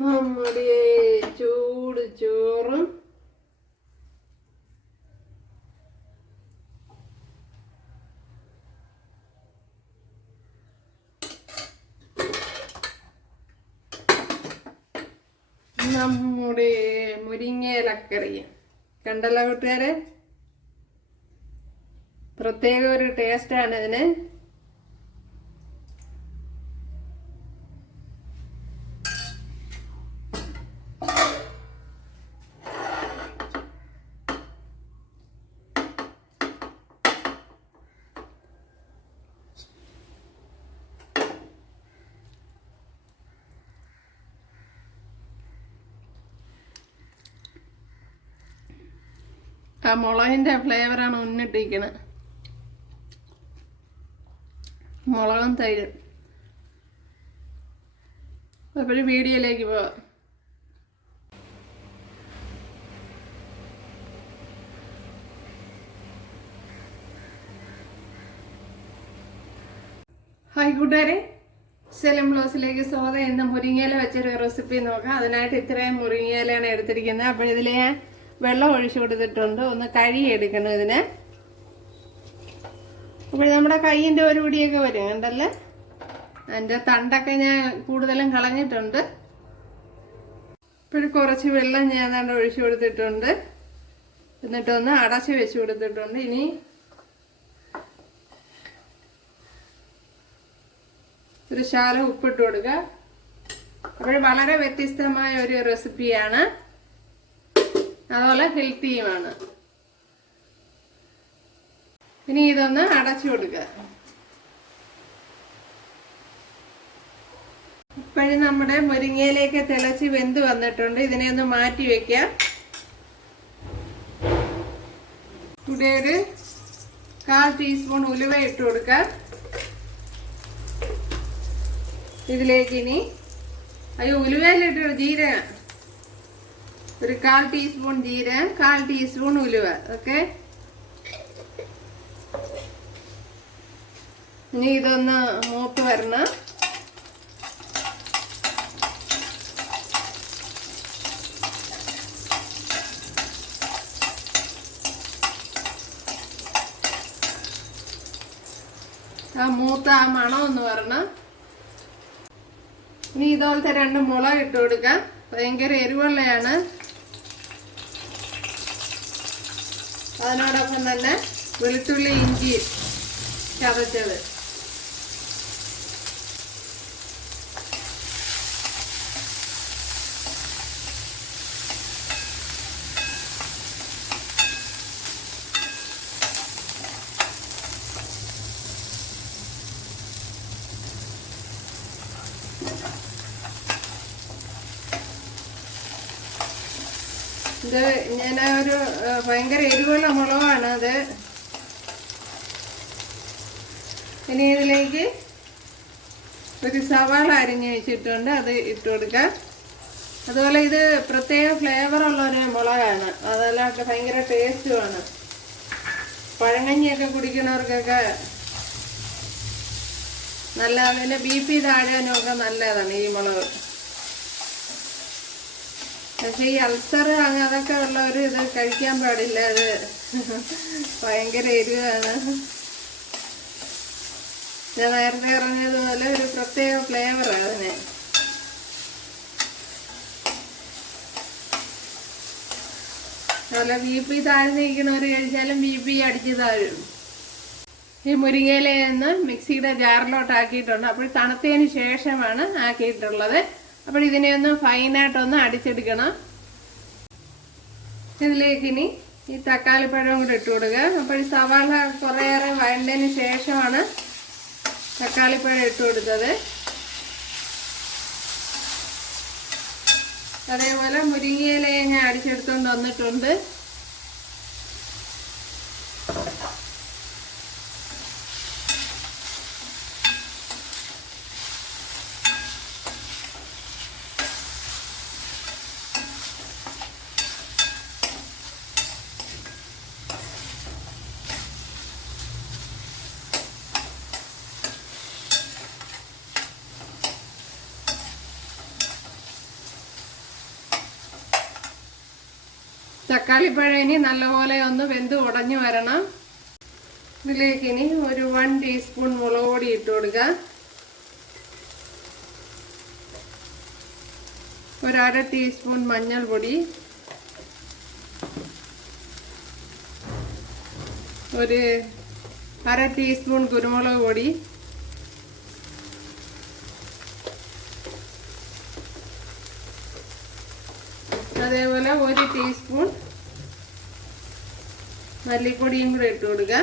നമ്മുടെ ചൂട് ചോറും നമ്മുടെ മുരിങ്ങയിലക്കറിയും കണ്ടല്ലോ കൂട്ടുകാരെ. പ്രത്യേക ഒരു ടേസ്റ്റാണ് ഇതിന്. ആ മുളകിൻ്റെ ഫ്ലേവറാണ് മുന്നിട്ടിരിക്കുന്നത്. മുളകും തൈരും. അപ്പോൾ വീഡിയോയിലേക്ക് പോവാം. ഹായ് കൂട്ടുകാരെ, സെലം ബ്ലോസിലേക്ക് സ്വാഗതം. ഇന്ന് മുരിങ്ങയില വെച്ചൊരു റെസിപ്പി നോക്കാം. അതിനായിട്ട് ഇത്രയും മുരിങ്ങയിലയാണ് എടുത്തിരിക്കുന്നത്. അപ്പോൾ ഇതിൽ ഞാൻ വെള്ളം ഒഴിച്ചു കൊടുത്തിട്ടുണ്ട്. ഒന്ന് കഴുകിയെടുക്കണം ഇതിന്. അപ്പോൾ നമ്മുടെ കയ്യിൻ്റെ ഒരു പിടിയൊക്കെ വരും കണ്ടല്ലേ. അതിൻ്റെ തണ്ടൊക്കെ ഞാൻ കൂടുതലും കളഞ്ഞിട്ടുണ്ട്. ഇപ്പോൾ കുറച്ച് വെള്ളം ഞാൻ ഏതാണ്ട് ഒഴിച്ചു കൊടുത്തിട്ടുണ്ട്. എന്നിട്ടൊന്ന് അടച്ച് വെച്ച് കൊടുത്തിട്ടുണ്ട്. ഇനി ഒരു ശകലം ഉപ്പിട്ട് കൊടുക്കുക. അപ്പോൾ വളരെ വ്യത്യസ്തമായ ഒരു റെസിപ്പിയാണ്, അതുപോലെ ഹെൽത്തിയുമാണ്. ഇനി ഇതൊന്ന് അടച്ചു കൊടുക്കുക. ഇപ്പോഴും നമ്മുടെ മുരിങ്ങയിലേക്ക് തിളച്ച് വെന്ത് വന്നിട്ടുണ്ട്. ഇതിനെ ഒന്ന് മാറ്റി വെക്കാം. ഇവിടെ ഒരു 1/4 ടീസ്പൂൺ ഉലുവ ഇട്ട് കൊടുക്കാം. ഇതിലേക്ക് ഇനി ഉലുവയിലിട്ട് ജീരകം, ഒരു 1/4 ടീസ്പൂൺ ജീരകം, 1/4 ടീസ്പൂൺ ഉലുവ. ഓക്കെ, ഇനി ഇതൊന്ന് മൂത്ത് വരണം. മൂത്ത മണം ഒന്ന് വരണം. ഇനി ഇതുപോലത്തെ 2 മുളക് ഇട്ട് കൊടുക്കാം. ഭയങ്കര എരിവുള്ളയാണ്. അതിനോടൊപ്പം തന്നെ വെളുത്തുള്ളി ഇഞ്ചി ചതച്ചത്. ഇത് ഞാനൊരു ഭയങ്കര എരിവുള്ള മുളകാണ് അത്. ഇനി ഇതിലേക്ക് ഒരു സവാള അരിഞ്ഞ് വെച്ചിട്ടുണ്ട്, അത് ഇട്ട് കൊടുക്കാം. അതുപോലെ ഇത് പ്രത്യേക ഫ്ലേവറുള്ള ഒരു മുളകാണ്, അതല്ലാണ്ട് ഭയങ്കര ടേസ്റ്റുമാണ്. പഴങ്കഞ്ഞിയൊക്കെ കുടിക്കുന്നവർക്കൊക്കെ നല്ല, അതിൻ്റെ BP താഴാനൊക്കെ നല്ലതാണ് ഈ മുളക്. പക്ഷെ ഈ അൾസർ അതൊക്കെ ഉള്ളവർ ഇത് കഴിക്കാൻ പാടില്ല. അത് ഭയങ്കര എരിവാണ്. ഞാൻ നേരത്തെ പറഞ്ഞതുപോലെ ഒരു പ്രത്യേക ഫ്ലേവറാണ് അതിന്. അതുപോലെ BP താഴ്ന്നിരിക്കുന്നവർ കഴിച്ചാലും BP അടിച്ച് താഴും. ഈ മുരിങ്ങയിലയൊന്ന് മിക്സിയുടെ ജാറിലോട്ട് ആക്കിയിട്ടുണ്ട്. അപ്പോൾ തണുത്തതിന് ശേഷമാണ് ആക്കിയിട്ടുള്ളത്. അപ്പോൾ ഇതിനെ ഒന്ന് ഫൈനായിട്ടൊന്ന് അടിച്ചെടുക്കണം. ഇതിലേക്ക് ഇനി ഈ തക്കാളിപ്പഴം കൂടെ ഇട്ട് കൊടുക്കുക. അപ്പോൾ ഈ സവാള കുറേയേറെ വഴണ്ടതിന് ശേഷമാണ് തക്കാളിപ്പഴം ഇട്ട് കൊടുത്തത്. അതേപോലെ മുരിങ്ങയിലയെ ഞാൻ അടിച്ചെടുത്തുകൊണ്ട് വന്നിട്ടുണ്ട്. തക്കാളിപ്പഴം ഇനി നല്ലപോലെ ഒന്ന് വെന്ത് ഉടഞ്ഞു വരണം. ഇതിലേക്ക് ഇനി ഒരു 1 ടീസ്പൂൺ മുളക് പൊടി ഇട്ട് കൊടുക്കുക. ഒരു 1/2 ടീസ്പൂൺ മഞ്ഞൾപ്പൊടി, ഒരു 1/2 ടീസ്പൂൺ കുരുമുളക് പൊടി, അതേപോലെ 1 ടീസ്പൂൺ മല്ലിപ്പൊടിയും കൂടെ ഇട്ട് കൊടുക്കുക.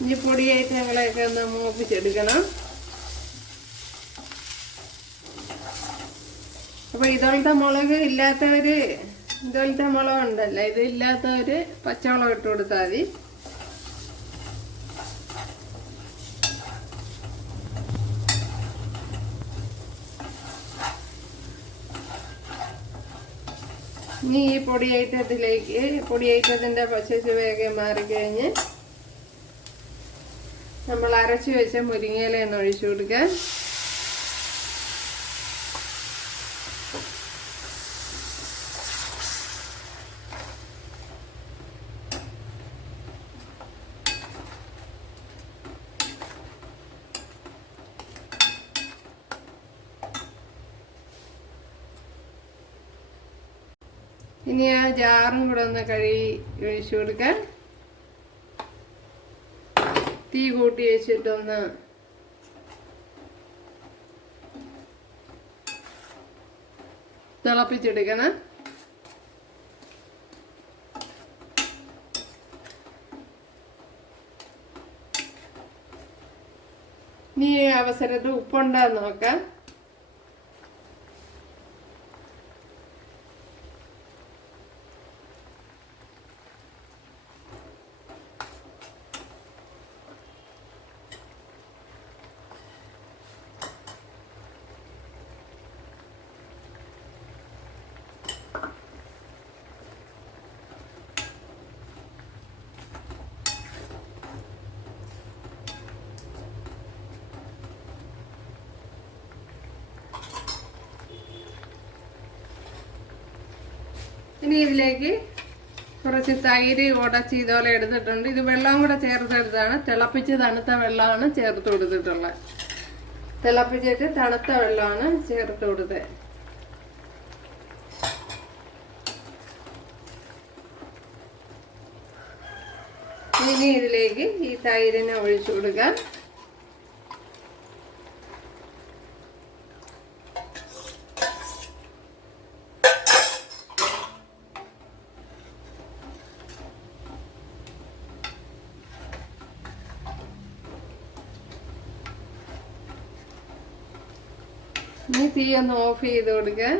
ഇനി പൊടി ഐറ്റങ്ങളൊക്കെ ഒന്ന് മൂപ്പിച്ചെടുക്കണം. അപ്പോൾ ഇതുപോലത്തെ മുളക് ഇല്ലാത്തവര്, ഇതുപോലത്തെ മുളക് ഉണ്ടല്ലോ, ഇത് ഇല്ലാത്തവര് പച്ചമുളക് ഇട്ട് കൊടുത്താൽ മതി. ഇനി ഈ പൊടിയേറ്റത്തിൻ്റെ പച്ച ചുവയൊക്കെ മാറിക്കഴിഞ്ഞ് നമ്മൾ അരച്ചു വെച്ച മുരിങ്ങയില ഒന്ന് ഒഴിച്ചു കൊടുക്കുക. ഇനി ആ ജാറും കൂടെ ഒന്ന് കഴുകി ഒഴിച്ചു കൊടുക്കാൻ. തീ കൂട്ടി വെച്ചിട്ടൊന്ന് തിളപ്പിച്ചെടുക്കണം. ഇനി ഈ അവസരത്ത് ഉപ്പുണ്ടാന്ന് നോക്കാം. ഇനി ഇതിലേക്ക് കുറച്ച് തൈര് ഉടച്ച് ഇതുപോലെ എടുത്തിട്ടുണ്ട്. ഇത് വെള്ളം കൂടെ ചേർത്തെടുത്താണ്, തിളപ്പിച്ച് തണുത്ത വെള്ളമാണ് ചേർത്ത് കൊടുത്തിട്ടുള്ളത്. തിളപ്പിച്ചിട്ട് തണുത്ത വെള്ളമാണ് ചേർത്ത് കൊടുത്തത്. ഇനി ഇതിലേക്ക് ഈ തൈരിനെ ഒഴിച്ചു കൊടുക്കാം. ഇനി തീ ഒന്ന് ഓഫ് ചെയ്ത് കൊടുക്കുക.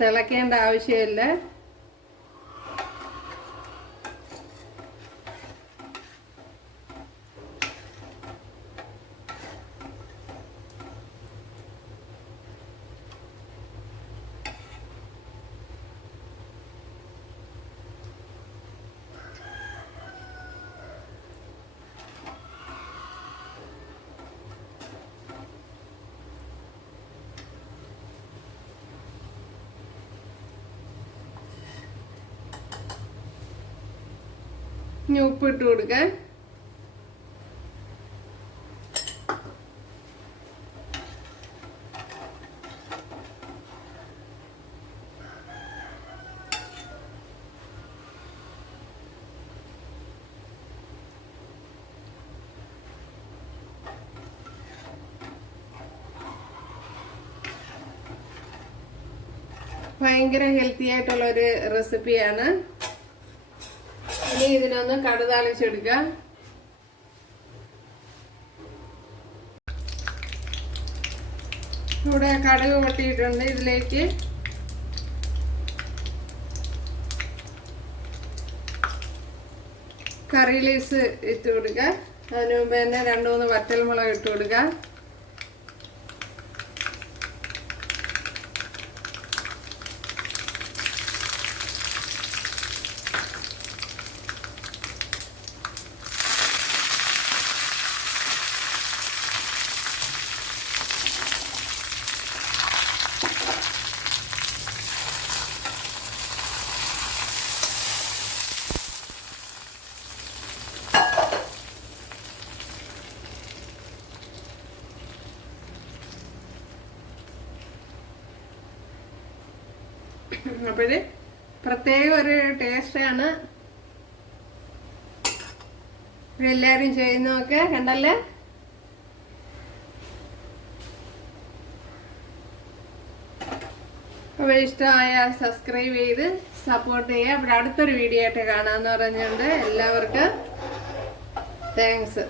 തിളക്കേണ്ട ആവശ്യമില്ല. ഇനി ഉപ്പിട്ട് കൊടുക്കാൻ. ഭയങ്കര ഹെൽത്തി ആയിട്ടുള്ള ഒരു റെസിപ്പിയാണ്. ഇനി ഇതിനൊന്ന് കടുതാളിച്ചെടുക്കുക. ഇവിടെ കടുക് പൊട്ടിയിട്ടുണ്ട്. ഇതിലേക്ക് കറി ലീവ്സ് ഇട്ട് കൊടുക്കുക. അതിന് മുമ്പ് തന്നെ 2-3 വറ്റൽമുളക് ഇട്ട് കൊടുക്കുക. അപ്പോഴ് പ്രത്യേക ഒരു ടേസ്റ്റാണ്. എല്ലാവരും ചെയ്യുന്നതൊക്കെ കണ്ടല്ലേ. അപ്പോൾ ഇഷ്ടമായ സബ്സ്ക്രൈബ് ചെയ്ത് സപ്പോർട്ട് ചെയ്യുക. അപ്പോൾ അടുത്തൊരു വീഡിയോ ആയിട്ട് കാണാമെന്ന് പറഞ്ഞുകൊണ്ട് എല്ലാവർക്കും താങ്ക്സ്.